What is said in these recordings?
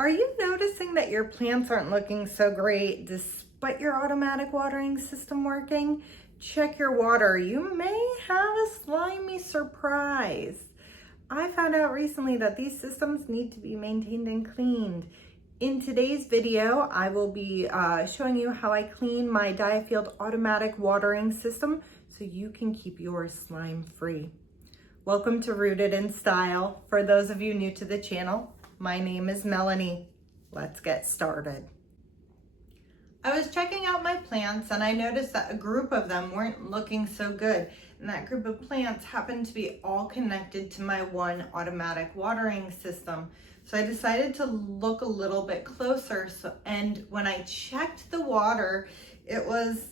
Are you noticing that your plants aren't looking so great despite your automatic watering system working? Check your water. You may have a slimy surprise. I found out recently that these systems need to be maintained and cleaned. In today's video, I will be showing you how I clean my Diafield automatic watering system so you can keep yours slime free. Welcome to Rooted in Style. For those of you new to the channel, my name is Melanie. Let's get started. I was checking out my plants and I noticed that a group of them weren't looking so good. And that group of plants happened to be all connected to my one automatic watering system. So I decided to look a little bit closer. And when I checked the water, it was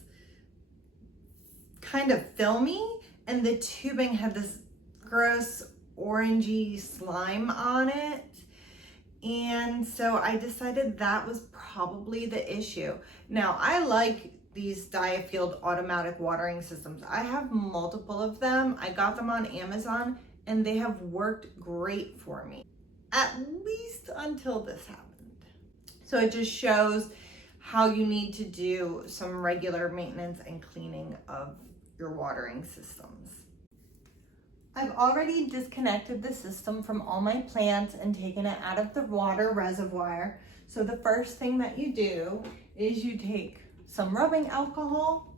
kind of filmy and the tubing had this gross orangey slime on it. And so I decided that was probably the issue. Now, I like these Diafield automatic watering systems. I have multiple of them. I got them on Amazon and they have worked great for me, at least until this happened. So it just shows how you need to do some regular maintenance and cleaning of your watering systems. I've already disconnected the system from all my plants and taken it out of the water reservoir. So the first thing that you do is you take some rubbing alcohol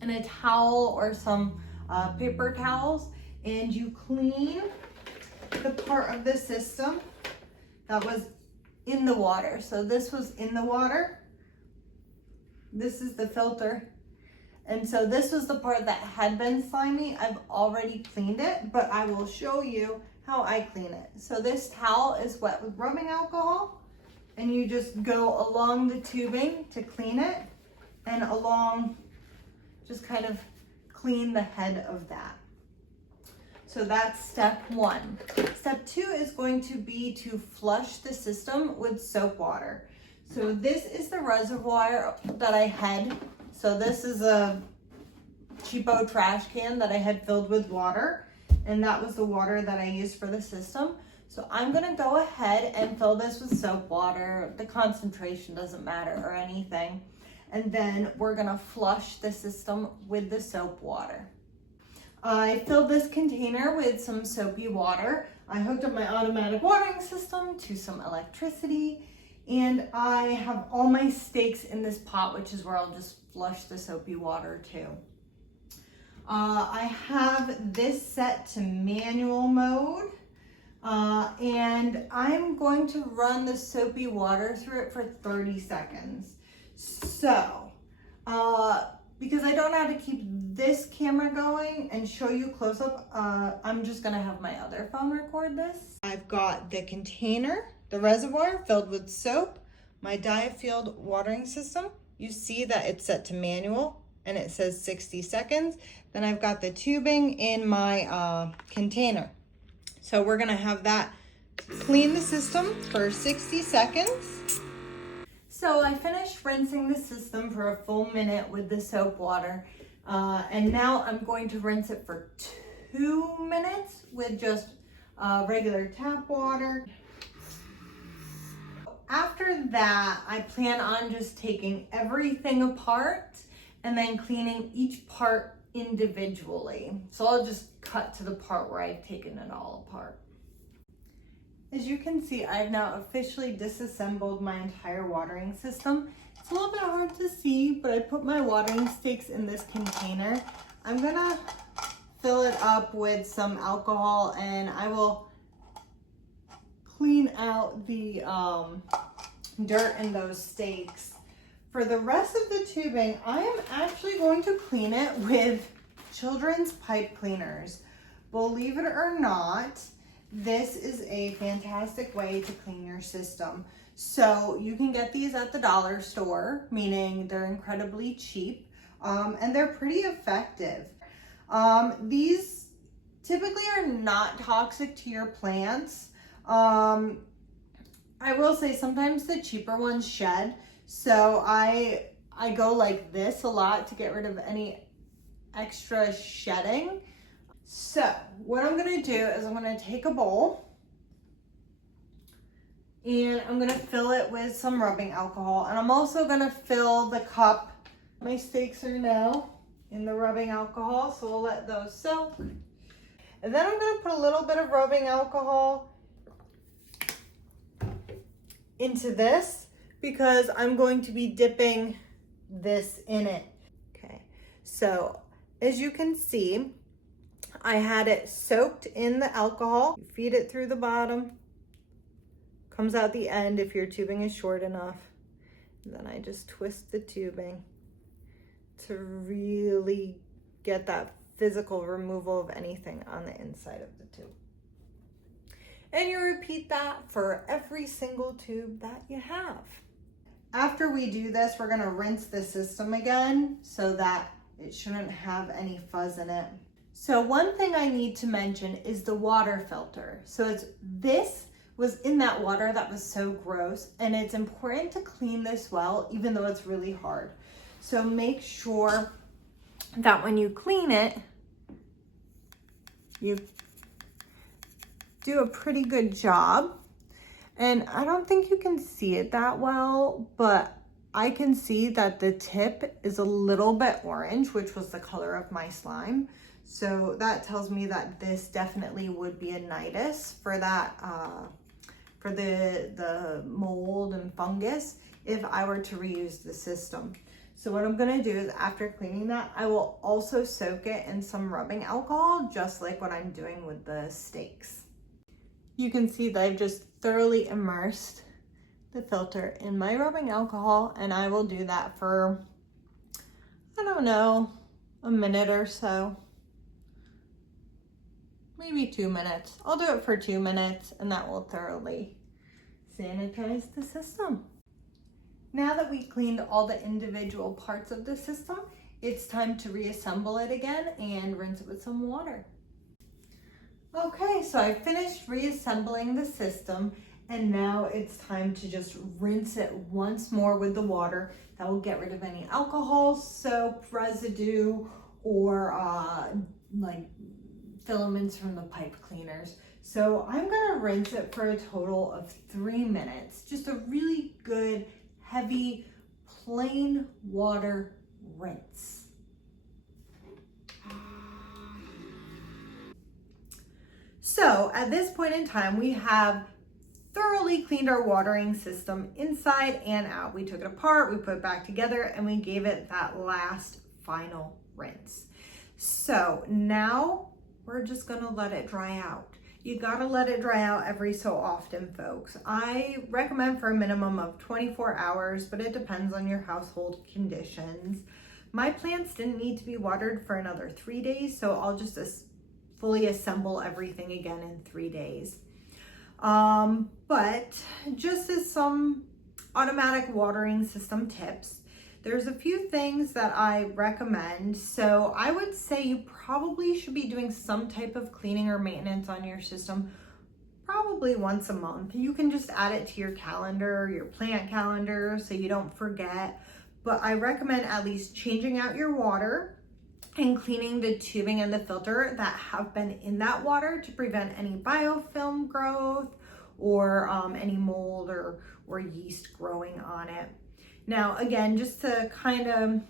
and a towel or some paper towels, and you clean the part of the system that was in the water. So this was in the water. This is the filter. And so this was the part that had been slimy. I've already cleaned it, but I will show you how I clean it. So this towel is wet with rubbing alcohol, and you just go along the tubing to clean it, and along, just kind of clean the head of that. So that's step one. Step two is going to be to flush the system with soap water. So this is the reservoir that I had. So this is a cheapo trash can that I had filled with water, and that was the water that I used for the system. So I'm gonna go ahead and fill this with soap water. The concentration doesn't matter or anything. And then we're gonna flush the system with the soap water. I filled this container with some soapy water. I hooked up my automatic watering system to some electricity, and I have all my stakes in this pot, which is where I'll just flush the soapy water to. I have this set to manual mode, and I'm going to run the soapy water through it for 30 seconds. So, because I don't know how to keep this camera going and show you close up, I'm just gonna have my other phone record this. I've got the container, the reservoir filled with soap, my Diafield watering system. You see that it's set to manual and it says 60 seconds. Then I've got the tubing in my container. So we're gonna have that clean the system for 60 seconds. So I finished rinsing the system for a full minute with the soap water. And now I'm going to rinse it for 2 minutes with just regular tap water. After that, I plan on just taking everything apart and then cleaning each part individually. So I'll just cut to the part where I've taken it all apart. As you can see, I've now officially disassembled my entire watering system. It's a little bit hard to see, but I put my watering stakes in this container. I'm gonna fill it up with some alcohol and I will clean out the dirt in those stakes. For the rest of the tubing, I am actually going to clean it with children's pipe cleaners. Believe it or not, this is a fantastic way to clean your system. So you can get these at the dollar store, meaning they're incredibly cheap, and they're pretty effective. These typically are not toxic to your plants. I will say sometimes the cheaper ones shed, so I go like this a lot to get rid of any extra shedding. So what I'm gonna do is I'm gonna take a bowl, And I'm gonna fill it with some rubbing alcohol. And I'm also gonna fill the cup. My steaks are now in the rubbing alcohol, so we'll let those soak. And then I'm gonna put a little bit of rubbing alcohol into this because I'm going to be dipping this in it. Okay, so as you can see, I had it soaked in the alcohol. You feed it through the bottom, comes out the end if your tubing is short enough. And then I just twist the tubing to really get that physical removal of anything on the inside of the tube. And you repeat that for every single tube that you have. After we do this, we're gonna rinse the system again so that it shouldn't have any fuzz in it. So one thing I need to mention is the water filter. So this was in that water that was so gross, and it's important to clean this well, even though it's really hard. So make sure that when you clean it, you do a pretty good job. And I don't think you can see it that well, but I can see that the tip is a little bit orange, which was the color of my slime. So that tells me that this definitely would be a nidus for that, for the mold and fungus if I were to reuse the system. So what I'm gonna do is after cleaning that, I will also soak it in some rubbing alcohol, just like what I'm doing with the steaks. You can see that I've just thoroughly immersed the filter in my rubbing alcohol, and I will do that for, I don't know, a minute or so. Maybe 2 minutes. I'll do it for 2 minutes, and that will thoroughly sanitize the system. Now that we cleaned all the individual parts of the system, it's time to reassemble it again and rinse it with some water. Okay, so I finished reassembling the system, and now it's time to just rinse it once more with the water. That will get rid of any alcohol, soap, residue, or like filaments from the pipe cleaners. So I'm gonna rinse it for a total of 3 minutes. Just a really good, heavy, plain water rinse. So at this point in time, we have thoroughly cleaned our watering system inside and out. We took it apart, we put it back together, and we gave it that last final rinse. So now we're just gonna let it dry out. You gotta let it dry out every so often, folks. I recommend for a minimum of 24 hours, but it depends on your household conditions. My plants didn't need to be watered for another 3 days, so I'll just fully assemble everything again in 3 days. But just as some automatic watering system tips, there's a few things that I recommend. So I would say you probably should be doing some type of cleaning or maintenance on your system probably once a month. You can just add it to your calendar, your plant calendar, so you don't forget. But I recommend at least changing out your water and cleaning the tubing and the filter that have been in that water to prevent any biofilm growth or any mold or yeast growing on it. Now, again, just to kind of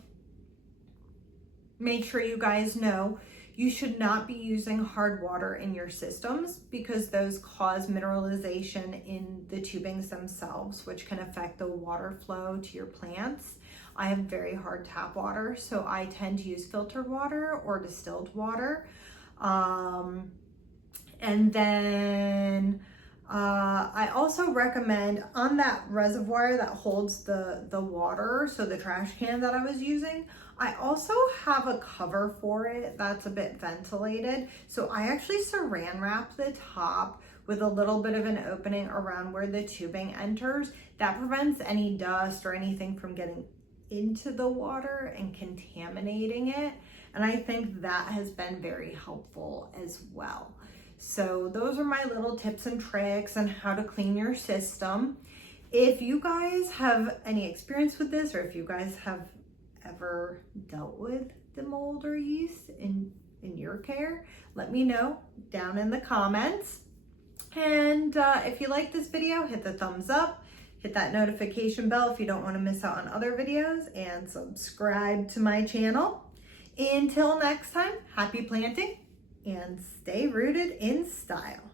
make sure you guys know, you should not be using hard water in your systems because those cause mineralization in the tubings themselves, which can affect the water flow to your plants. I have very hard tap water, so I tend to use filtered water or distilled water. And then I also recommend on that reservoir that holds the water, so the trash can that I was using, I also have a cover for it that's a bit ventilated. So I actually saran wrap the top with a little bit of an opening around where the tubing enters. That prevents any dust or anything from getting into the water and contaminating it. And I think that has been very helpful as well. So those are my little tips and tricks on how to clean your system. If you guys have any experience with this, or if you guys have ever dealt with the mold or yeast in your care, let me know down in the comments. And if you like this video, hit the thumbs up, hit that notification bell if you don't want to miss out on other videos, and subscribe to my channel. Until next time, happy planting and stay rooted in style.